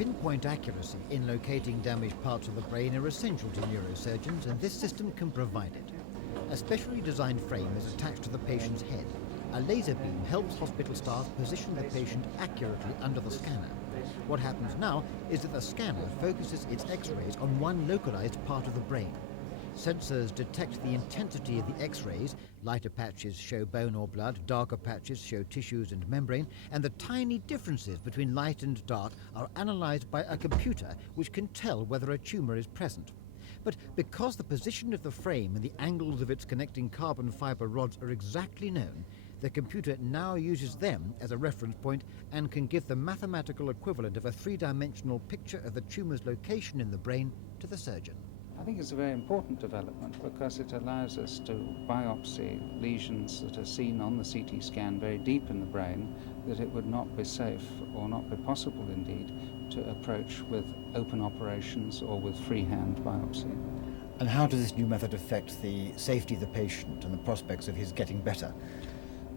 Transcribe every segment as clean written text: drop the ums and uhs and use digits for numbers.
Pinpoint accuracy in locating damaged parts of the brain are essential to neurosurgeons, and this system can provide it. A specially designed frame is attached to the patient's head. A laser beam helps hospital staff position the patient accurately under the scanner. What happens now is that the scanner focuses its X-rays on one localized part of the brain. Sensors detect the intensity of the X-rays. Lighter patches show bone or blood, darker patches show tissues and membrane, and the tiny differences between light and dark are analyzed by a computer which can tell whether a tumor is present. But because the position of the frame and the angles of its connecting carbon fiber rods are exactly known, the computer now uses them as a reference point and can give the mathematical equivalent of a three-dimensional picture of the tumor's location in the brain to the surgeon. I think it's a very important development because it allows us to biopsy lesions that are seen on the CT scan very deep in the brain that it would not be safe or not be possible indeed to approach with open operations or with freehand biopsy. And how does this new method affect the safety of the patient and the prospects of his getting better?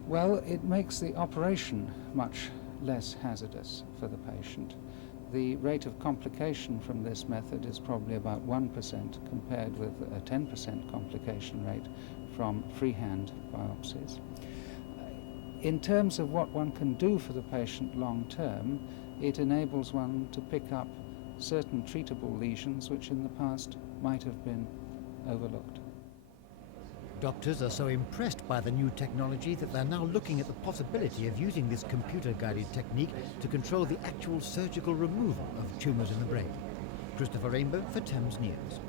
Well, it makes the operation much less hazardous for the patient. The rate of complication from this method is probably about 1% compared with a 10% complication rate from freehand biopsies. In terms of what one can do for the patient long term, it enables one to pick up certain treatable lesions which in the past might have been overlooked. Doctors are so impressed by the new technology that they're now looking at the possibility of using this computer-guided technique to control the actual surgical removal of tumours in the brain. Christopher Rainbow for Thames News.